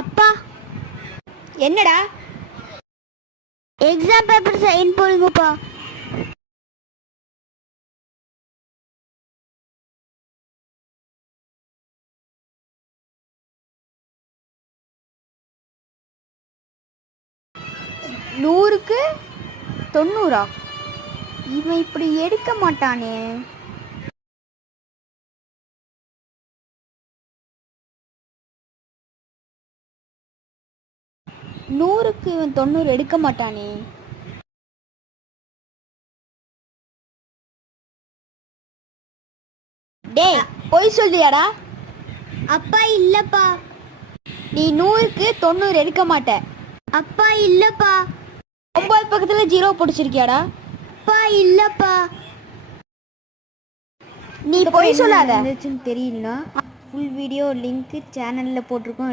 அப்பா என்னடா? Exam paper sign போடுங்கப்பா. நூறுக்கு 90. இவன் இப்படி எடுக்க மாட்டானே. நூறுக்கு இவன் 90 எடுக்க மாட்டானே. டேய், பொய் சொல்றியாடா? அப்பா இல்லப்பா. நீ 100க்கு 90 எடுக்க மாட்ட. அப்பா இல்லப்பா. 9 பக்கத்துல 0 பிடிச்சிருக்கியாடா? அப்பா இல்லப்பா. நீ பொய் சொல்லாத. தெரியலனா ஃபுல் வீடியோ லிங்க் சேனல்ல போட்டிருக்கோம்.